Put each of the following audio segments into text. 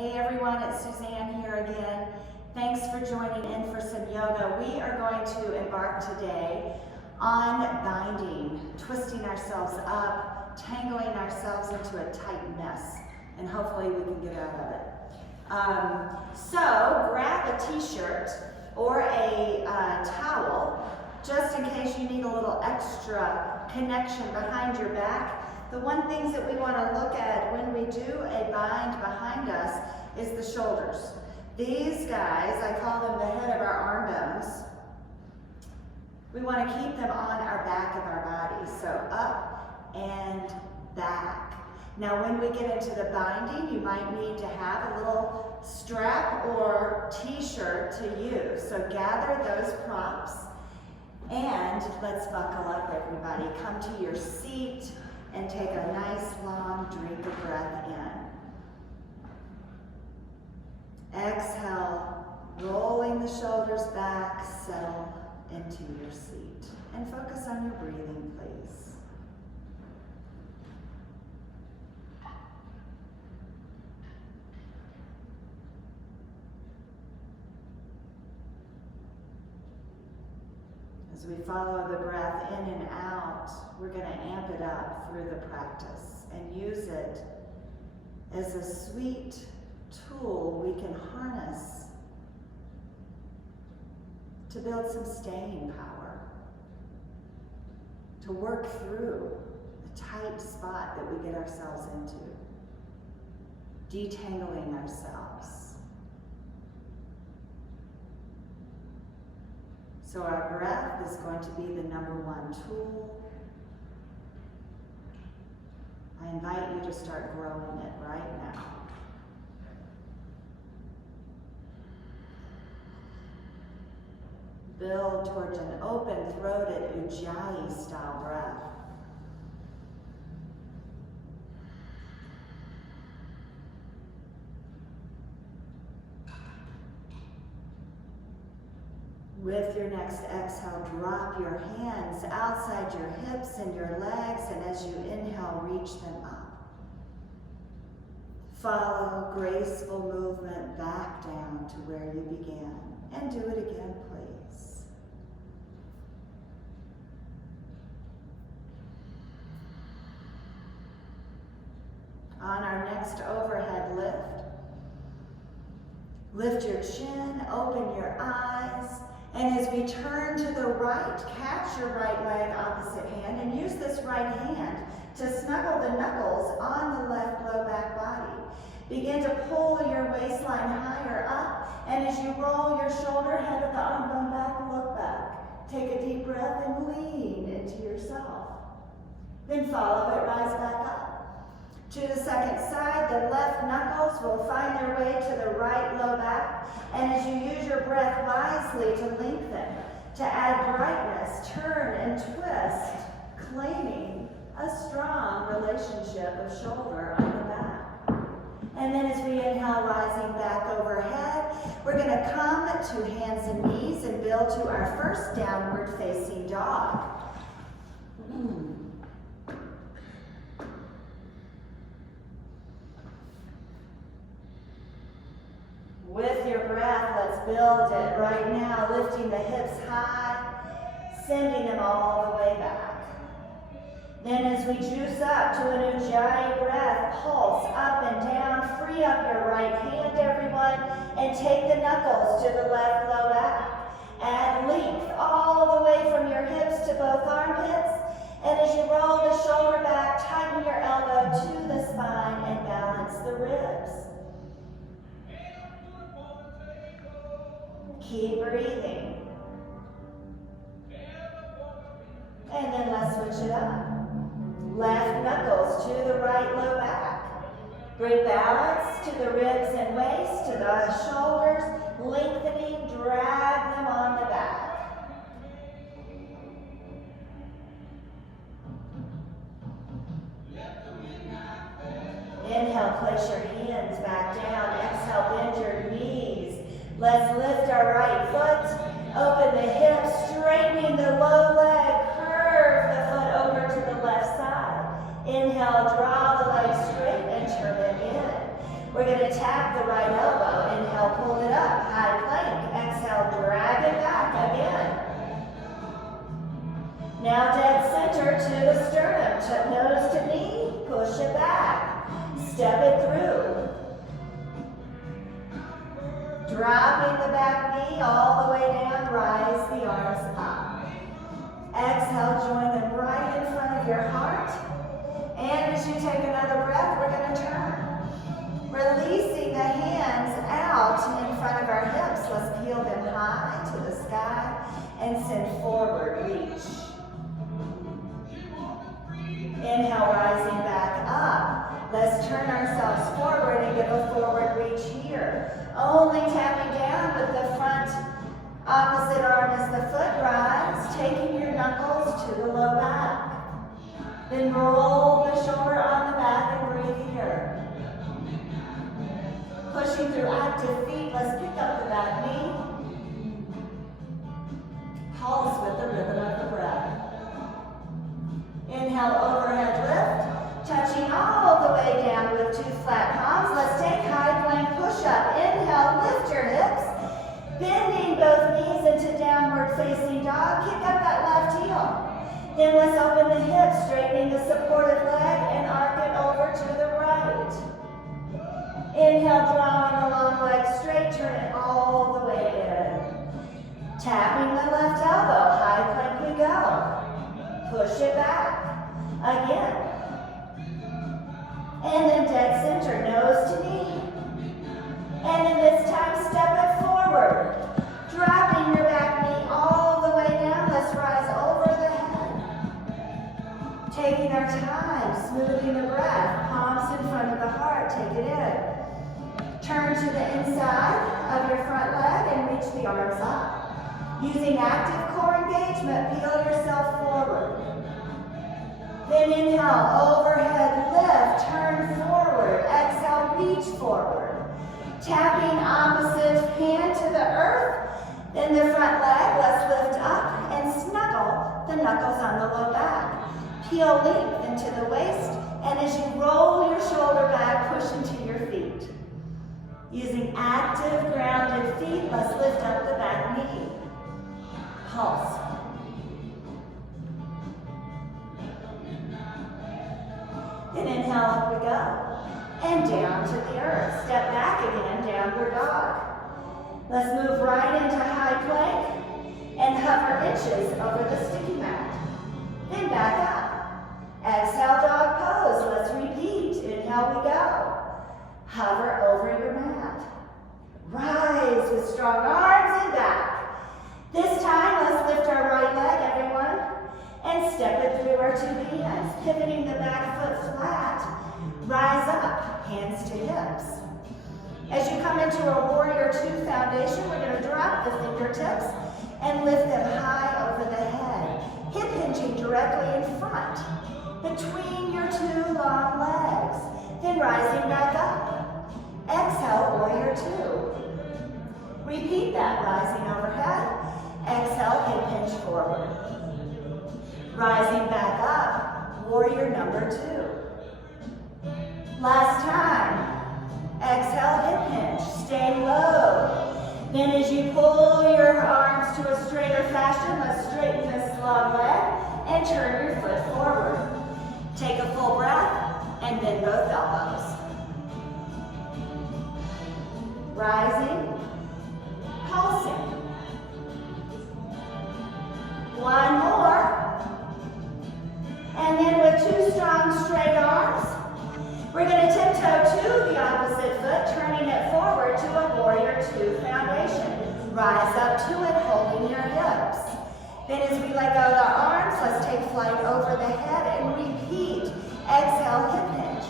Hey everyone, it's Suzanne here again. Thanks for joining in for some yoga. We are going to embark today on binding, twisting ourselves up, tangling ourselves into a tight mess, and hopefully we can get out of it. So grab a t-shirt or a towel, just in case you need a little extra connection behind your back. The one things that we want to look at when we do a bind behind us is the shoulders. These guys, I call them the head of our arm bones. We want to keep them on our back of our body, so up and back. Now when we get into the binding, you might need to have a little strap or t-shirt to use. So gather those props and let's buckle up, everybody. Come to your seat and take a nice long drink of breath in. Exhale, rolling the shoulders back, settle into your seat. And focus on your breathing, please. As we follow the breath in and out, we're going to amp it up through the practice and use it as a sweet tool we can harness to build some staying power, to work through the tight spot that we get ourselves into, detangling ourselves. So our breath is going to be the #1 tool. I invite you to start growing it right now. Build towards an open-throated Ujjayi-style breath. With your next exhale, drop your hands outside your hips and your legs, and as you inhale, reach them up. Follow graceful movement back down to where you began, and do it again, please. On our next overhead lift, lift your chin, open your eyes, and as we turn to the right, catch your right leg opposite hand and use this right hand to snuggle the knuckles on the left low back body. Begin to pull your waistline higher up, and as you roll your shoulder, head of the arm bone back, look back. Take a deep breath and lean into yourself. Then follow it, rise back up. To the second side, the left knuckles will find their way to the right low back, and as you use your breath wisely to lengthen, to add brightness, turn and twist, claiming a strong relationship of shoulder on the back. And then as we inhale, rising back overhead, we're going to come to hands and knees and build to our first downward facing dog. With your breath, let's build it right now, lifting the hips high, sending them all the way back. Then as we juice up to an Ujjayi breath, pulse up and down, free up your right hand, everyone, and take the knuckles to the left low back. Add length all the way from your hips to both armpits, and as you roll the shoulder back, tighten your elbow to the spine and balance the ribs. Keep breathing. And then let's switch it up. Left knuckles to the right low back. Bring balance to the ribs and waist, to the shoulders, lengthening, drag them on the back. Inhale, place your hands back down. Exhale, bend your knees. Let's lift our right foot, open the hips, straightening the low leg, curve the foot over to the left side. Inhale, draw the leg straight and turn it in. We're going to tap the right elbow. Inhale, pull it up, high plank. Exhale, drag it back again. Now dead center to the sternum. Nose to knee, push it back. Step it through. Dropping the back knee all the way down, rise the arms up. Exhale, join them right in front of your heart. And as you take another breath, we're going to turn. Releasing the hands out in front of our hips. Let's peel them high to the sky and send forward, reach. Inhale, rising back up. Let's turn ourselves forward and give a forward reach here. Only tapping down with the front opposite arm as the foot rise, taking your knuckles to the low back. Then roll the shoulder on the back and breathe here. Pushing through active feet, let's pick up the back knee. Pulse with the rhythm of the breath. Inhale, overhead lift. Touching all the way down with two flat palms. Let's take high plank push-up. Inhale, lift your hips. Bending both knees into downward facing dog. Kick up that left heel. Then let's open the hips, straightening the supported leg and arc it over to the right. Inhale, drawing the long leg straight, turn it all the way in. Tapping the left elbow, high plank we go. Push it back. Again. And then dead center, nose to knee. And then this time, step it forward. Dropping your back knee all the way down. Let's rise over the head. Taking our time, smoothing the breath. Palms in front of the heart, take it in. Turn to the inside of your front leg and reach the arms up. Using active core engagement, peel yourself forward. Then inhale, overhead lift, turn forward. Exhale, reach forward. Tapping opposite hand to the earth. Then the front leg, let's lift up and snuggle the knuckles on the low back. Peel length into the waist, and as you roll your shoulder back, push into your feet. Using active grounded feet, let's lift up the back knee. Pulse. Then inhale, up we go. And down to the earth. Step back again, downward dog. Let's move right into high plank and hover inches over the sticky mat. Then back up. Exhale, dog pose. Let's repeat. Inhale, we go. Hover over your mat. Rise with strong arms and back. This time, let's lift our right leg, everyone, and step it through our two hands, pivoting the back foot flat. Rise up, hands to hips. As you come into a warrior two foundation, we're going to drop the fingertips and lift them high over the head, hip hinging directly in front, between your two long legs. Then rising back up. Exhale, warrior two. Repeat that, rising overhead. Exhale, hip hinge forward. Rising back up, warrior number two. Last time. Exhale, hip hinge, stay low. Then as you pull your arms to a straighter fashion, let's straighten this long leg and turn your foot forward. Take a full breath and bend both elbows. Rising, pulsing. One more. And then with two strong straight arms, we're going to tiptoe to the opposite foot, turning it forward to a warrior two foundation. Rise up to it, holding your hips. Then as we let go of the arms, let's take flight over the head and repeat. Exhale, hip hinge.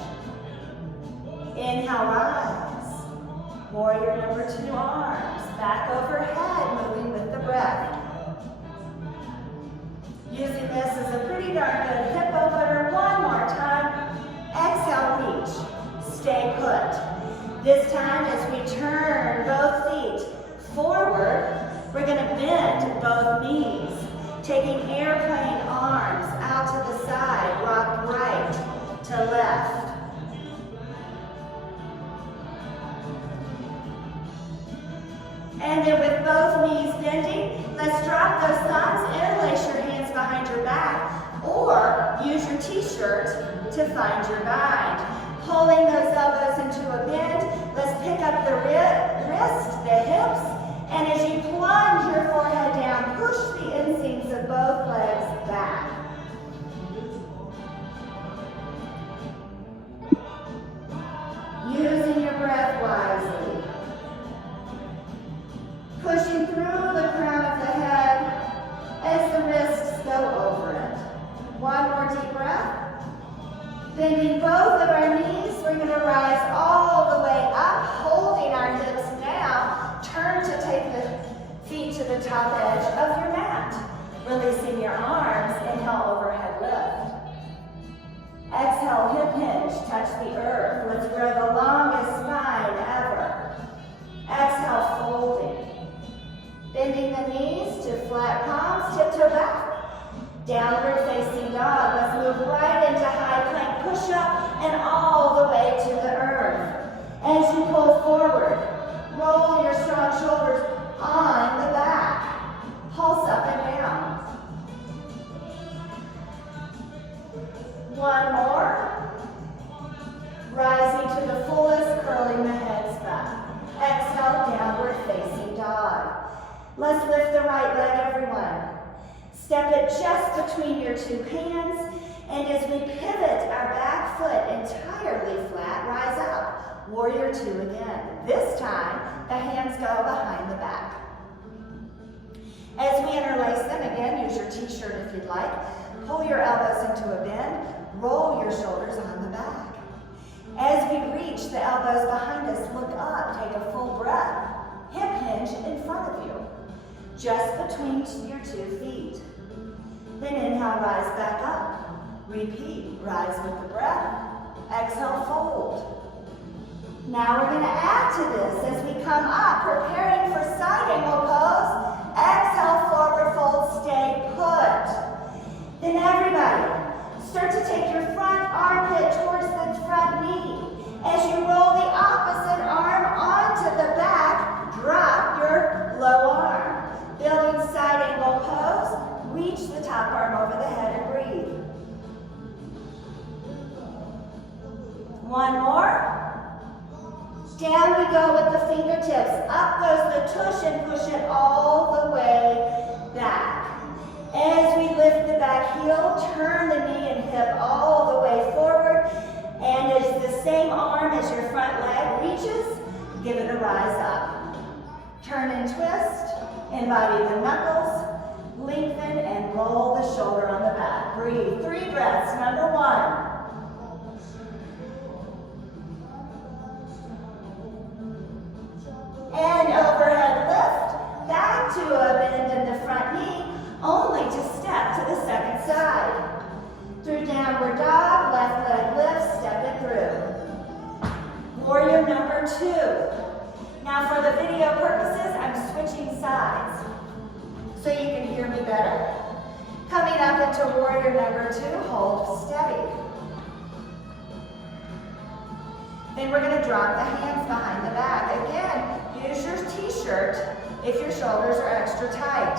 Inhale, rise. Warrior number two, arms. Back overhead, moving with the breath. Using this as a pretty darn good hip opener. One more time. Exhale, reach. Stay put. This time as we turn both feet forward, we're going to bend both knees. Taking airplane arms out to the side, rock right to left. And then with both knees bending, let's drop those thumbs, interlace your hands behind your back, or use your t-shirt to find your bind. Pulling those elbows into a bend, let's pick up the wrist, the hips, and as you plunge your forehead down, push the inseams of both legs back. Using your breath wisely. Pushing through the crown of the head as the wrists go over it. One more deep breath. Bending both of our knees, we're going to rise all the way up, holding our hips down. Turn to take the feet to the top edge of your mat. Releasing your arms, inhale, overhead lift. Exhale, hip hinge, touch the earth. Let's grow the longest spine ever. Exhale, folding. Bending the knees to flat palms, tiptoe back. Downward facing dog. Let's move right into high plank push-up and all the way to the earth. As you pull forward, roll your strong shoulders on the back. Pulse up and down. One more. Rising to the fullest, curling the heads back. Exhale, downward facing dog. Let's lift the right leg, everyone. Step it just between your two hands, and as we pivot our back foot entirely flat, rise up. Warrior two again. This time, the hands go behind the back. As we interlace them, again, use your t-shirt if you'd like. Pull your elbows into a bend. Roll your shoulders on the back. As we reach the elbows behind us, look up, take a full breath. Hip hinge in front of you, just between your 2 feet. Then inhale, rise back up. Repeat, rise with the breath. Exhale, fold. Now we're going to add to this as we come up, preparing for side angle pose. Exhale, forward fold, stay put. Then everybody, start to take your front armpit towards the front knee. As you roll the opposite arm onto the back, drop your low arm. Building side angle pose, reach the top arm over the head and breathe. One more. Down we go with the fingertips. Up goes the tush and push it all the way back. As we lift the back heel, turn the knee and hip all the way forward. And as the same arm as your front leg reaches, give it a rise up. Turn and twist, embody the knuckles, lengthen and roll the shoulder on the back. Breathe, 3 breaths, number 1. And overhead lift, back to a bend in the front knee, only to step to the second side. Through downward dog, left leg lift, step it through. Warrior number 2. Now for the video purposes, I'm switching sides so you can hear me better. Coming up into warrior number 2, hold steady. Then we're going to drop the hands behind the back. Again, use your t-shirt if your shoulders are extra tight.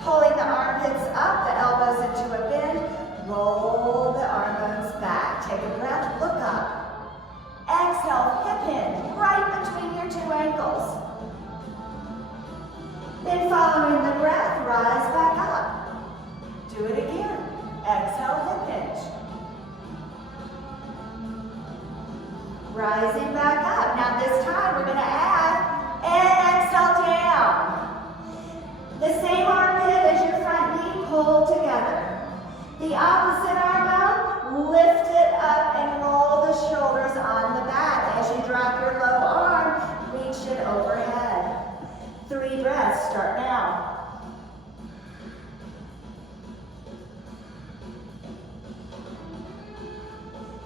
Pulling the armpits up, the elbows into a bend. Roll the arm bones back. Take a breath, look up. Exhale, hip hinge, right between your 2 ankles. Then following the breath, rise back up. Do it again. Exhale, hip hinge. Rising back up. Now this time we're going to add and exhale down. The same armpit as your front knee, pull together. The opposite arm bone, lift it up and roll the shoulders on the back. As you drop your low arm, reach it overhead. 3 breaths, start now.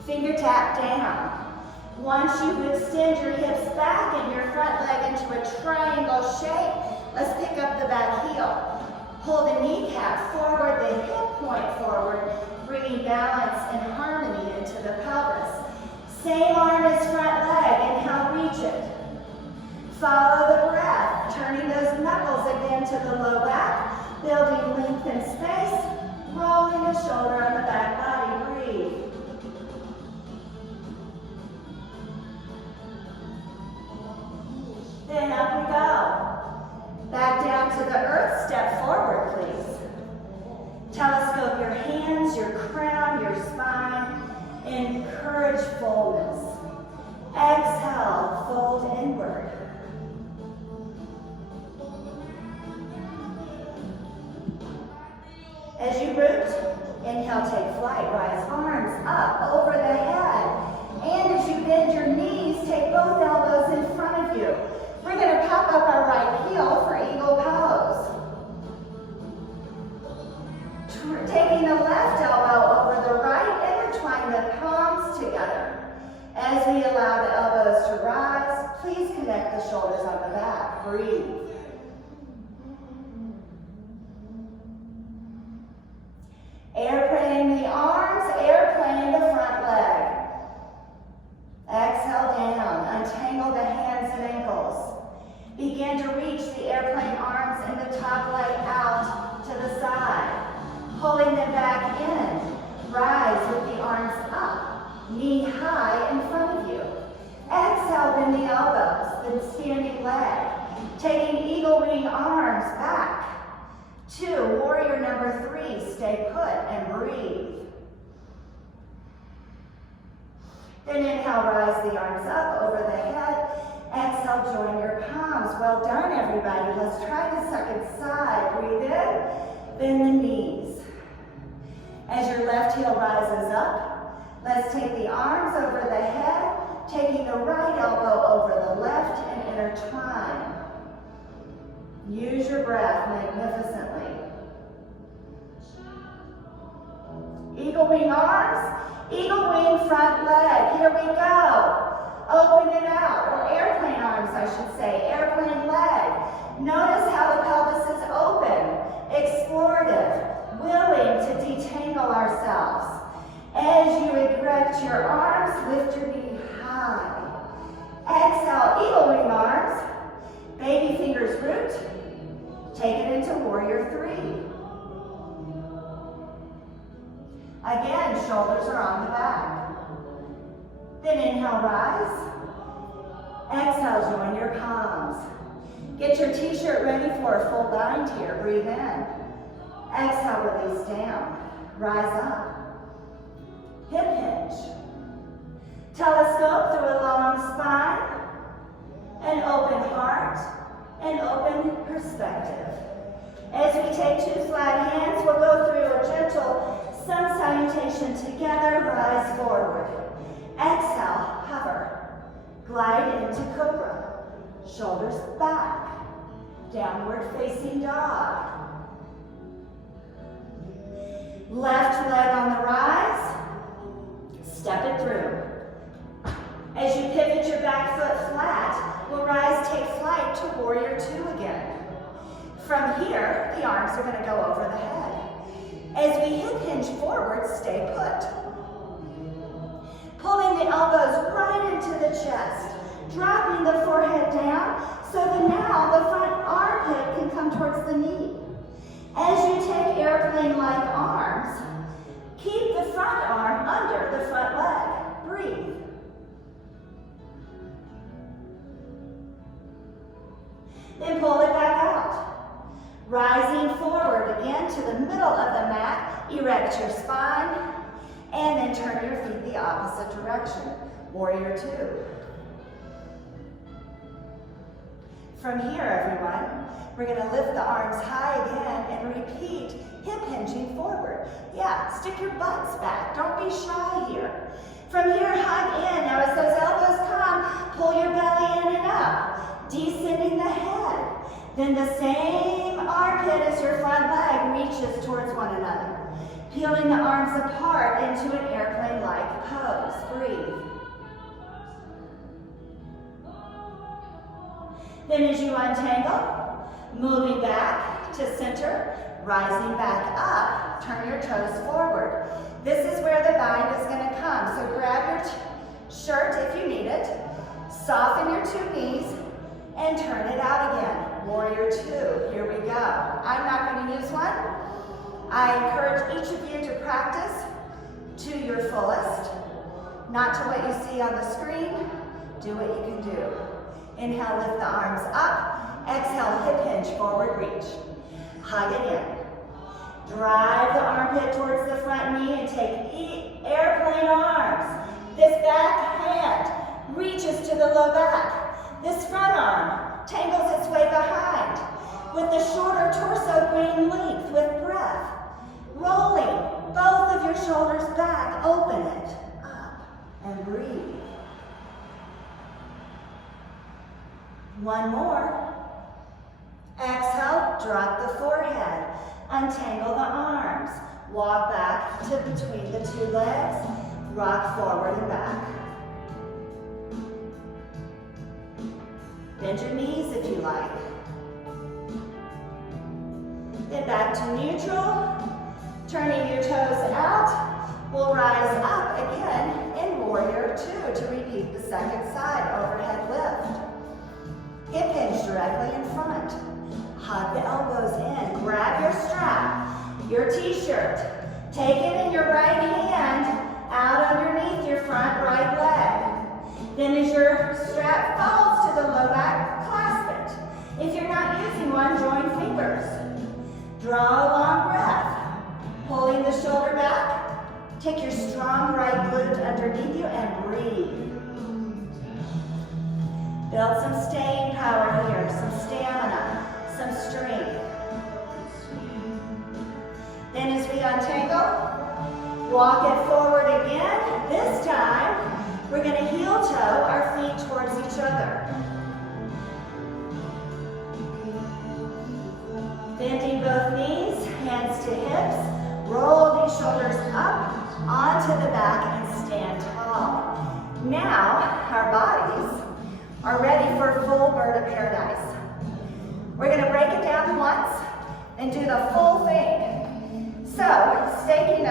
Finger tap down. Once you extend your hips back and your front leg into a triangle shape, let's pick up the back heel. Pull the kneecap forward, the hip point forward, bringing balance and harmony into the pelvis. Same arm as front leg, inhale, reach it. Follow the breath, turning the into the low back, building length and space, rolling the shoulder on the back body. Breathe. Then up we go. Back down to the earth, step forward, please. Telescope your hands, your crown, your spine. Encourage fullness. Exhale, fold inward. As you root, inhale, take flight. Rise arms up over the head. And as you bend your knees, take both elbows in front of you. We're going to pop up our right heel for eagle pose. Taking the left elbow over the right, intertwine the palms together. As we allow the elbows to rise, please connect the shoulders on the back. Breathe. Airplane the arms, airplane the front leg. Exhale down, untangle the hands and ankles. Begin to reach the airplane arms and the top leg out to the side. Pulling them back in. Rise with the arms up, knee high in front of you. Exhale, bend the elbows, then standing leg. Taking eagle wing arms back. 2, warrior number 3, stay put and breathe. Then inhale, rise the arms up over the head. Exhale, join your palms. Well done, everybody. Let's try the second side. Breathe in, bend the knees. As your left heel rises up, let's take the arms over the head, taking the right elbow over the left and intertwine. Use your breath magnificently. Eagle wing arms, eagle wing front leg. Here we go. Open it out, or airplane arms, I should say, airplane leg. Notice how the pelvis is open, explorative, willing to detangle ourselves. As you erect your arms, lift your knee high. Exhale, eagle wing arms. Baby fingers root. Take it into warrior 3. Again, shoulders are on the back. Then inhale, rise. Exhale, join your palms. Get your t-shirt ready for a full bind here. Breathe in. Exhale, release down. Rise up. Hip hinge. Telescope through a long spine. An open heart. And open perspective. As we take 2 flat hands, we'll go through a gentle sun salutation together. Rise forward. Exhale, hover. Glide into cobra. Shoulders back. Downward facing dog. Left leg on the rise. Step it through. As you pivot your back foot flat, we'll rise, take flight to warrior 2 again. From here, the arms are going to go over the head. As we hip hinge forward, stay put. Pulling the elbows right into the chest, dropping the forehead down so that now the front armpit can come towards the knee. As you take airplane-like arms, keep the front arm under the front leg. Breathe. Then pull it back out. Rising forward again to the middle of the mat, erect your spine, and then turn your feet the opposite direction. Warrior 2. From here, everyone, we're going to lift the arms high again and repeat hip hinging forward. Yeah, stick your butts back. Don't be shy here. From here, hug in. Now as those elbows come, pull your belly in and up, descending the head. Then the same armpit as your front leg reaches towards one another. Peeling the arms apart into an airplane-like pose. Breathe. Then as you untangle, moving back to center, rising back up, turn your toes forward. This is where the bind is going to come. So grab your shirt if you need it, soften your 2 knees, and turn it out again. Warrior two, here we go. I'm not going to use one. I encourage each of you to practice to your fullest, not to what you see on the screen. Do what you can do. Inhale, lift the arms up. Exhale, hip hinge, forward reach. Hug it in. Drive the armpit towards the front knee and take airplane arms. This back hand reaches to the low back. This front arm tangles its way behind with the shorter torso gain length with breath. Rolling both of your shoulders back, open it up and breathe. One more. Exhale, drop the forehead. Untangle the arms. Walk back to between the two legs. Rock forward and back. Bend your knees if you like. Get back to neutral. Turning your toes out. We'll rise up again in warrior two to repeat the second side overhead lift. Hip hinge directly in front. Hug the elbows in. Grab your strap, your t-shirt. Take it in your right hand out underneath your front right leg. Then as your strap falls to the low back, clasp it. If you're not using one, join fingers. Draw a long breath. Pulling the shoulder back. Take your strong right glute underneath you and breathe. Build some staying power here, some stamina, some strength. Then as we untangle, walk it forward again. This time, we're going to heel toe our feet towards each other. Bending both knees, hands to hips. Roll these shoulders up onto the back and stand tall. Now, our bodies are ready for full bird of paradise. We're going to break it down once and do the full thing. So, taking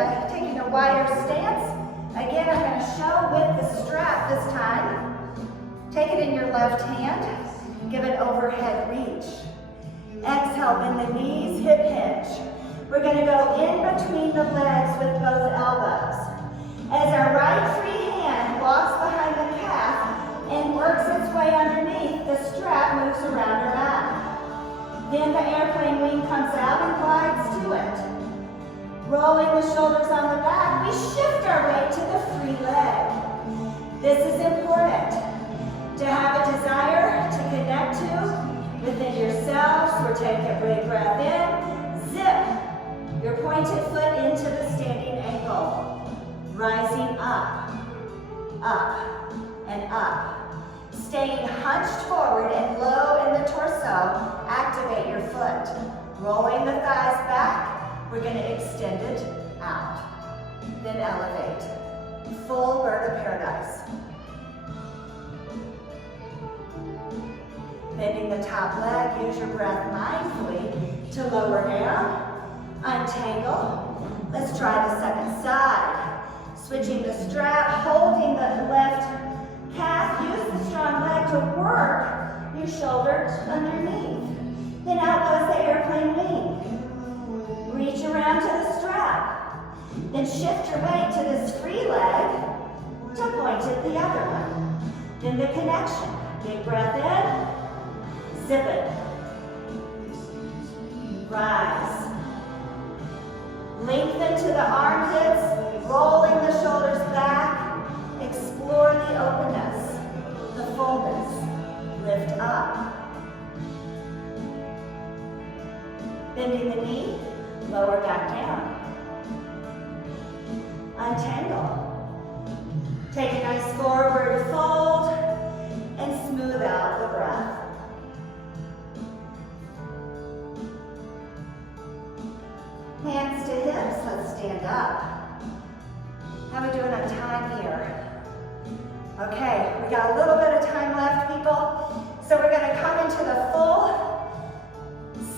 a wider stance. Again, I'm going to show with the strap this time. Take it in your left hand. Give it overhead reach. Exhale, bend the knees, hip hinge. We're going to go in between the legs with both elbows. As our right free hand walks behind the calf and works its way underneath, the strap moves around our back. Then the airplane wing comes out and glides to it. Rolling the shoulders on the back, we shift our weight to the free leg. This is important to have a desire to connect to within yourselves. We're taking a big breath in, zip. Your pointed foot into the standing ankle. Rising up, up, and up. Staying hunched forward and low in the torso, activate your foot. Rolling the thighs back, we're going to extend it out. Then elevate. Full bird of paradise. Bending the top leg, use your breath mindfully to lower down. Untangle. Let's try the second side. Switching the strap, holding the left calf. Use the strong leg to work your shoulders underneath. Then out goes the airplane wing. Reach around to the strap. Then shift your weight to this free leg to point at the other one. Then the connection. Big breath in. Zip it. Rise. Lengthen to the armpits, rolling the shoulders back. Explore the openness, the fullness. Lift up. Bending the knee, lower back down. Untangle. Take a nice forward fold and smooth out the breath. Hands to hips, let's stand up. How are we doing on time here? Okay, we got a little bit of time left, people. So we're going to come into the full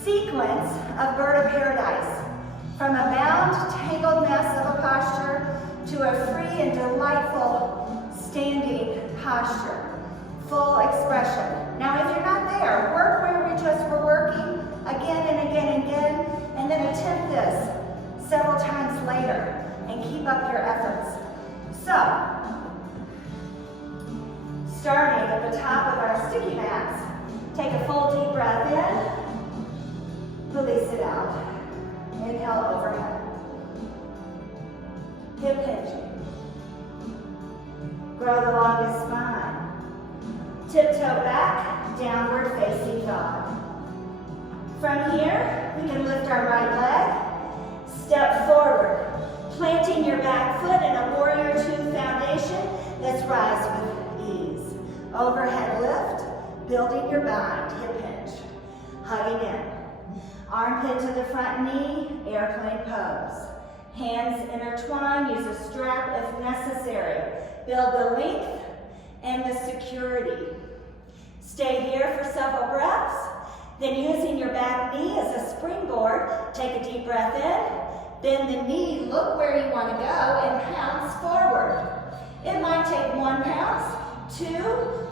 sequence of bird of paradise. From a bound, tangled mess of a posture to a free and delightful standing posture. Full expression. Now, if you're not at the top of our sticky mats. Take a full deep breath in. Release it out. Inhale overhead. Hip hinge. Grow the longest spine. Tiptoe back, downward facing dog. From here, we can lift our right leg, step forward, planting your back foot in a warrior two foundation. Let's rise with ease. Overhead lift, building your bind, hip hinge, hugging in. Armpit to the front knee, airplane pose. Hands intertwine, use a strap if necessary. Build the length and the security. Stay here for several breaths. Then using your back knee as a springboard, take a deep breath in. Bend the knee, look where you want to go, and pounce forward. It might take 1 pounce, 2,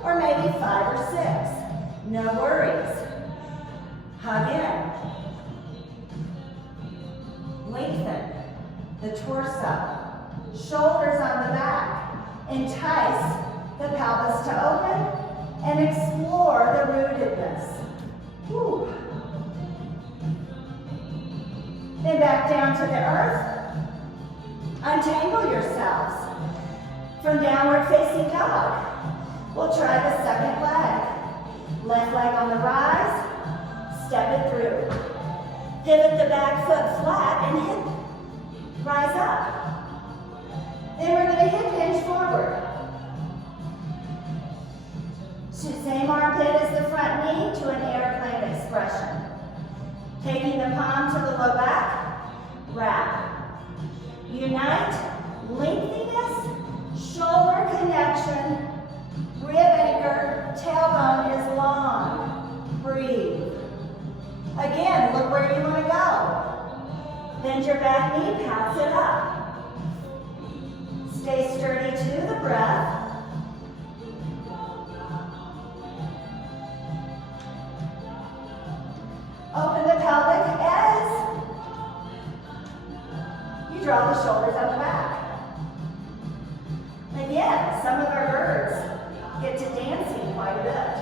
or maybe 5 or 6. No worries. Hug in. Lengthen the torso. Shoulders on the back. Entice the pelvis to open and explore the rootedness. Whew. Then back down to the earth. Untangle yourselves. From downward facing dog, we'll try the second leg. Left leg on the rise, step it through. Pivot the back foot flat and hip rise up. Then we're going to hip hinge forward. Same armpit as the front knee to an airplane expression. Taking the palm to the low back, wrap. Unite, lengthiness, shoulder connection, rib anchor, tailbone is long. Breathe. Again, look where you want to go. Bend your back knee, pounce it up. Stay sturdy to the breath. Open the pelvic as you draw the shoulders up the back. Again, some of our birds get to dancing quite a bit.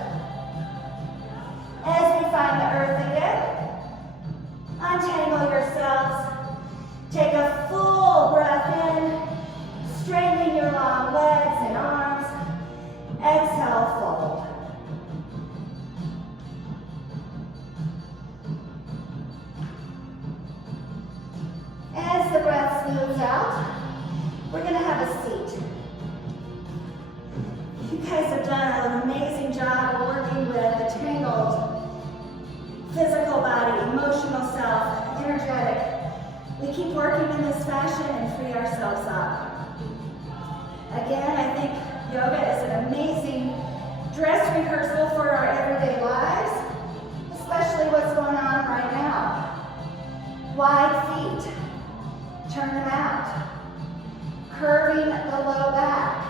As we find the earth again, untangle yourselves. Take a full breath in, straightening your long legs and arms. Exhale, fold. As the breath smooths out, we're going to have a seat. You guys have done an amazing job of working with the tangled physical body, emotional self, energetic. We keep working in this fashion and free ourselves up. Again, I think yoga is an amazing dress rehearsal for our everyday lives, especially what's going on right now. Wide feet. Turn them out. Curving the low back.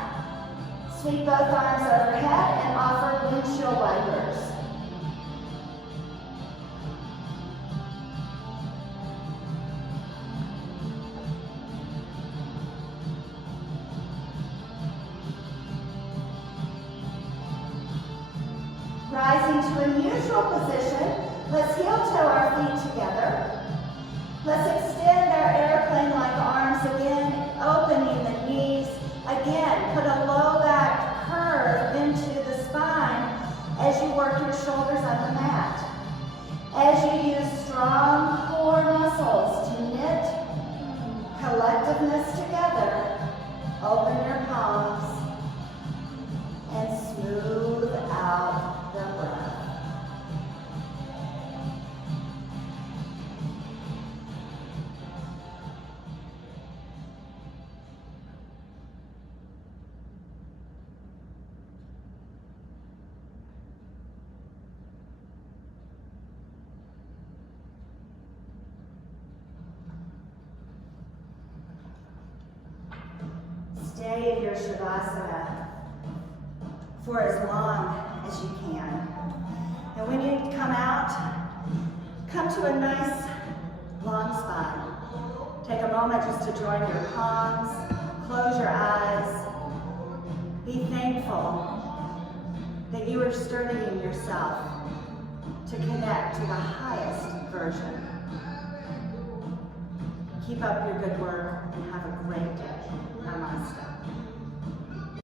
Sweep both arms overhead and offer windshield wipers. Rising to a neutral position, let's heel toe our feet together. Let's extend our airplane-like arms again, opening the knees. Again, put a low back curve into the spine as you work your shoulders on the mat. As you use strong core muscles to knit collectiveness together, open your palms and smooth out the breath. Stay in your Shavasana for as long as you can. And when you come out, come to a nice long spine. Take a moment just to join your palms, close your eyes, be thankful that you are studying yourself to connect to the highest version. Keep up your good work and have a great day. Namaste.